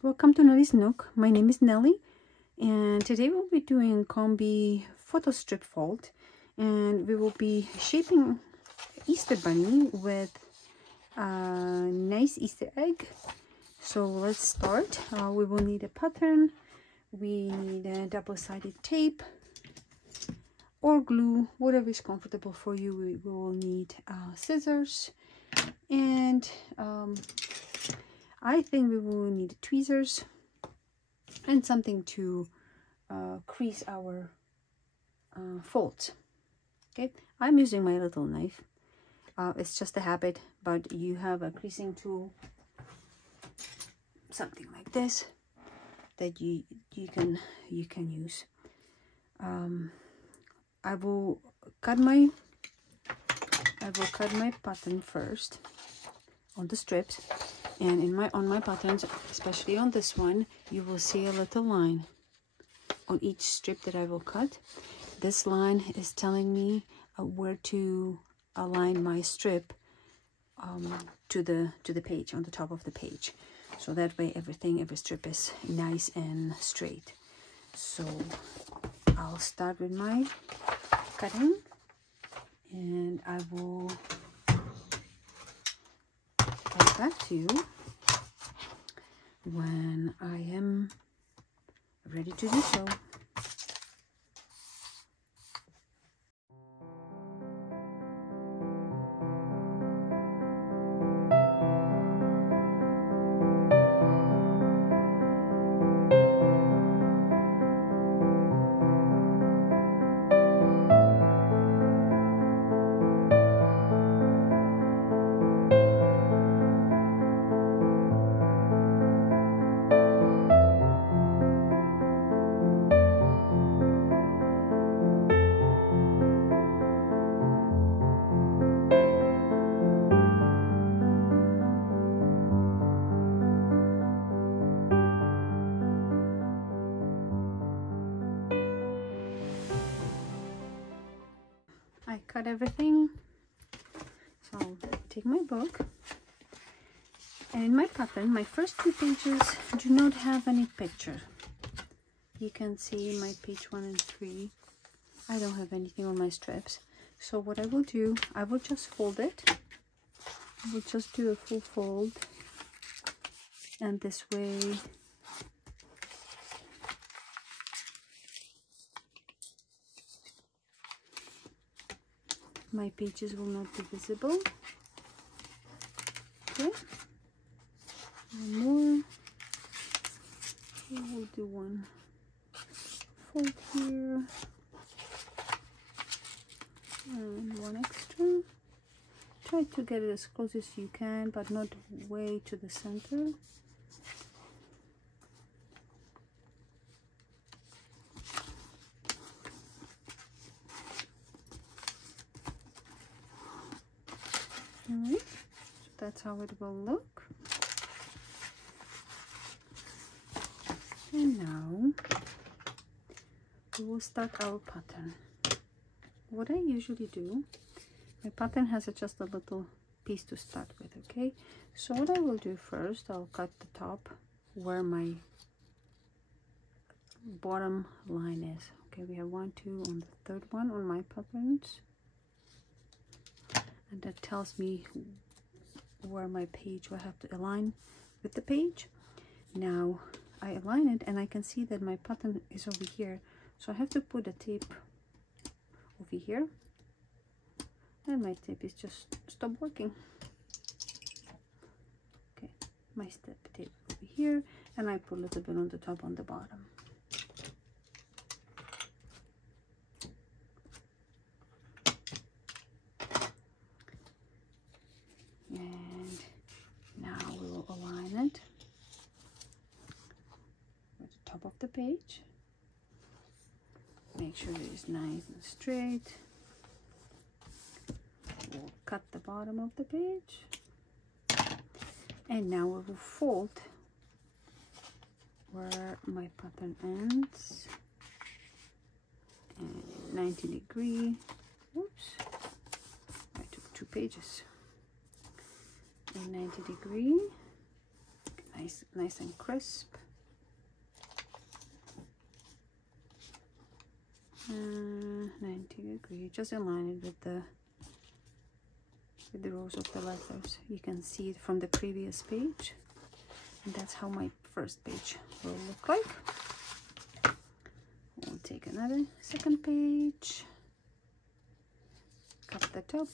Welcome to Neli's Nook. My name is Nelly, and today we'll be doing Combi photo strip fold, and we will be shaping Easter bunny with a nice Easter egg. So let's start. We will need a pattern. We need a double-sided tape or glue, whatever is comfortable for you. We will need scissors, and I think we will need tweezers and something to crease our folds. Okay, I'm using my little knife. It's just a habit, but you have a creasing tool, something like this, that you can use. I will cut my pattern first on the strips. And on my patterns, especially on this one, you will see a little line on each strip that I will cut. This line is telling me where to align my strip to the page, on the top of the page. So that way every strip is nice and straight. So I'll start with my cutting, and I will get back to you when I am ready to do so. I cut everything, so I'll take my book, and in my pattern, my first 2 pages do not have any picture. You can see my page 1 and 3. I don't have anything on my strips. So what I will do, I will just fold it. I will just do a full fold, and this way my pages will not be visible. Okay, one more. We'll do one fold here and one extra. Try to get it as close as you can, but not way to the center. Alright, so that's how it will look. And now we will start our pattern. What I usually do, my pattern has just a little piece to start with, okay? So what I will do first, I'll cut the top where my bottom line is. Okay, we have 1, 2 on the 3rd one on my patterns. And that tells me where my page will have to align with the page. Now I align it, and I can see that my pattern is over here, so I have to put a tape over here, and my tape is just stopped working. Okay, my step tape over here, and I put a little bit on the top, on the bottom. And now we will align it with the top of the page. Make sure it is nice and straight. We'll cut the bottom of the page, and now we will fold where my pattern ends, and 90°. Oops, I took 2 pages. A 90°. nice and crisp. 90 degrees, just align it with the rows of the letters. You can see it from the previous page, and that's how my first page will look like. We'll take another second page, cut the top,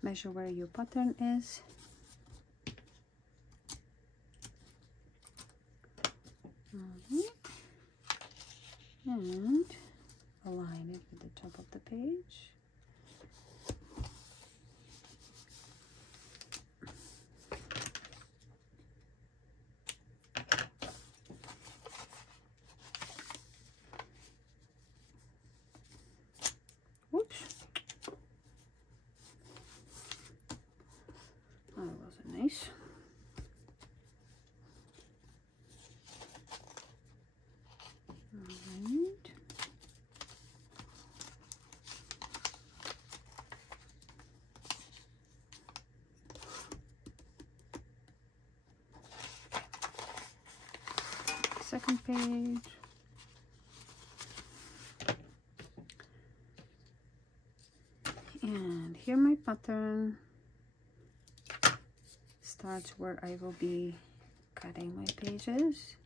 measure where your pattern is, and align it with the top of the page. Whoops. That wasn't nice. Second page. And here my pattern starts where I will be cutting my pages.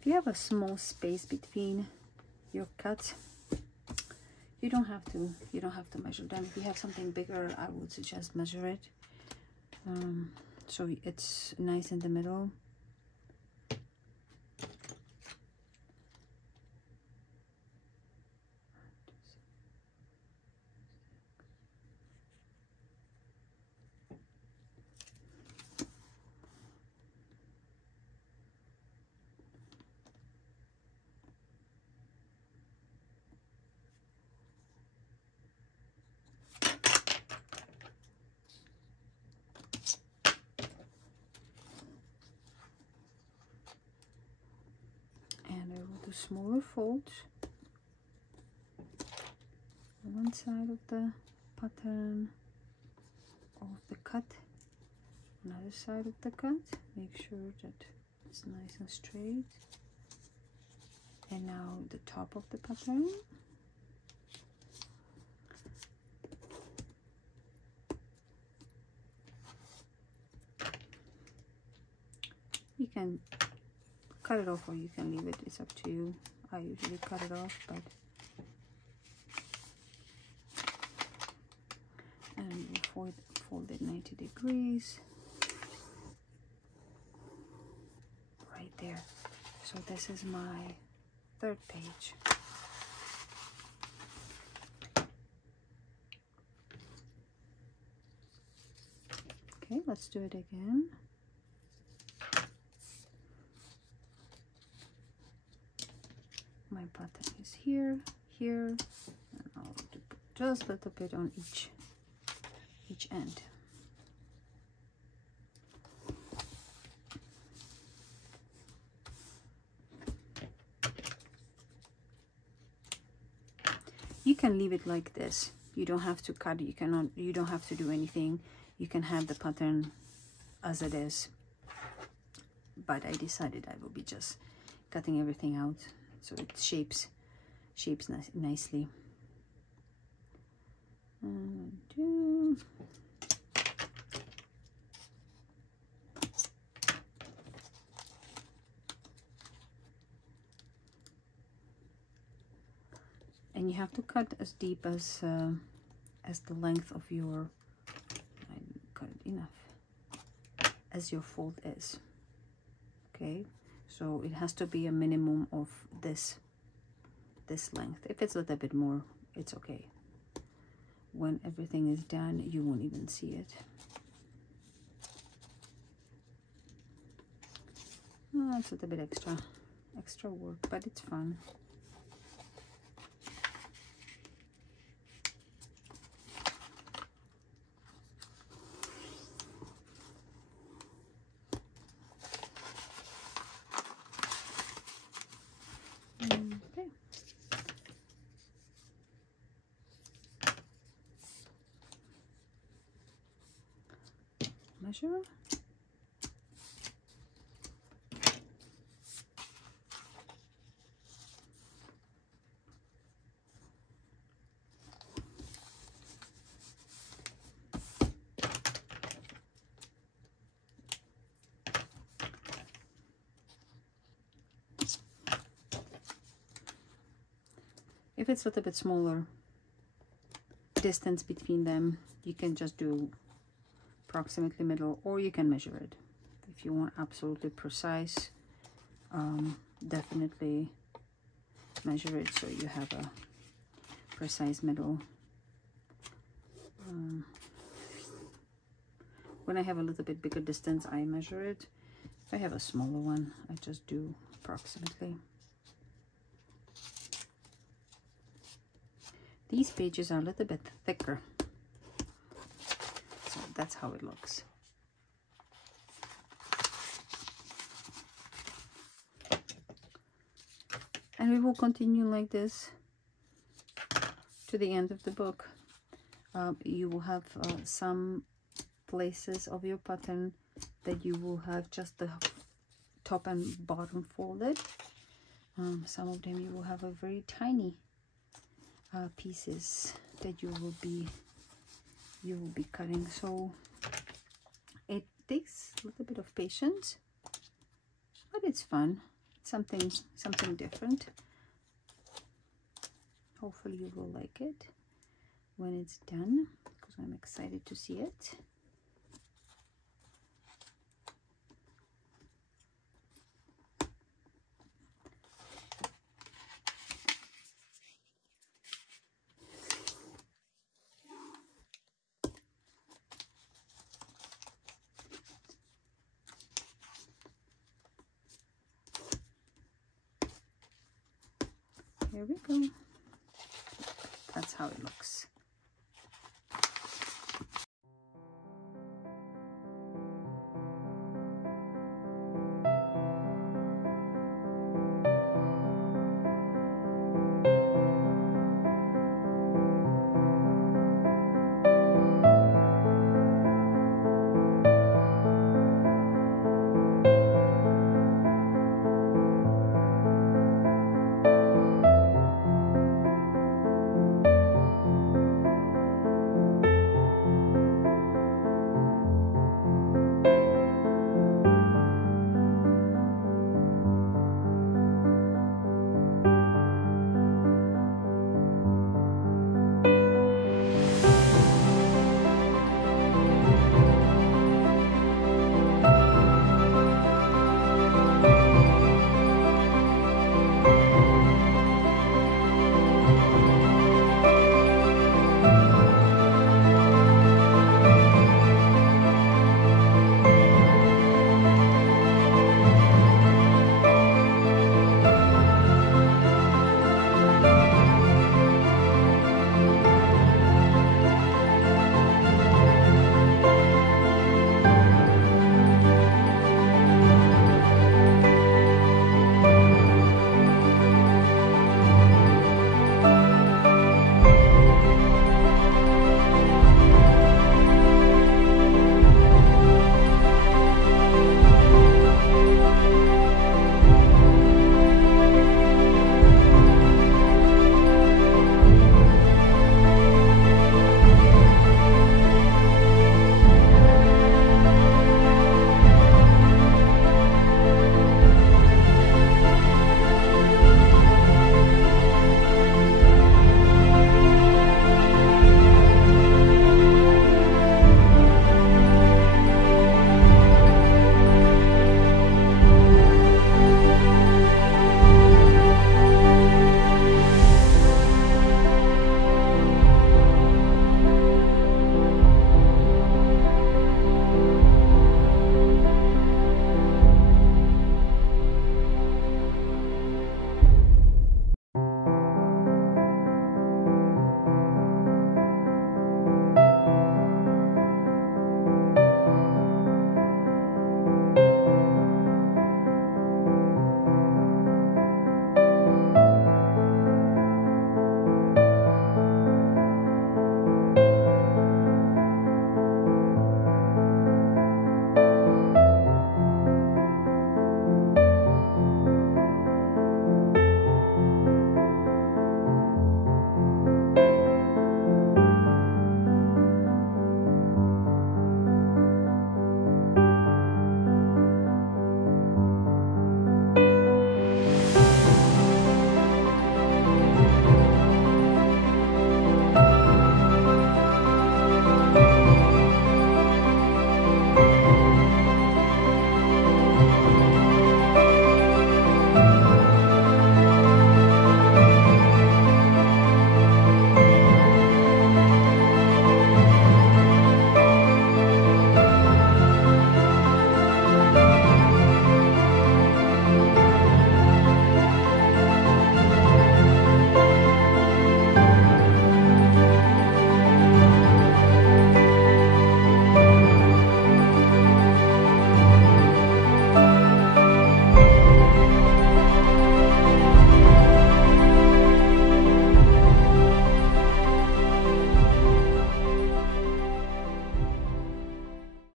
If you have a small space between your cuts, you don't have to measure them. If you have something bigger, I would suggest measure it, so it's nice in the middle. Smaller folds on one side of the pattern of the cut, another side of the cut. Make sure that it's nice and straight. And now the top of the pattern. You can cut it off or you can leave it, it's up to you. I usually cut it off, but and we'll fold it 90 degrees right there. So this is my third page. Okay, let's do it again. My pattern is here, and I'll put just a little bit on each end. You can leave it like this. You don't have to cut. You don't have to do anything. You can have the pattern as it is. But I decided I will be just cutting everything out, so it shapes nicely. And you have to cut as deep as the length of your, I cut it enough, as your fold is. Okay, so it has to be a minimum of this length. If it's a little bit more, it's okay. When everything is done, you won't even see it. Oh, it's a little bit extra work, but it's fun. Okay. measure. If it's a little bit smaller distance between them, you can just do approximately middle, or you can measure it. If you want absolutely precise, definitely measure it so you have a precise middle. When I have a little bit bigger distance, I measure it. If I have a smaller one, I just do approximately. These pages are a little bit thicker, so that's how it looks. And we will continue like this to the end of the book. You will have some places of your pattern that you will have just the top and bottom folded. Some of them you will have a very tiny pieces that you will be cutting. So it takes a little bit of patience, but it's fun. It's something different. Hopefully you will like it when it's done, because I'm excited to see it. Here we go. That's how it looks.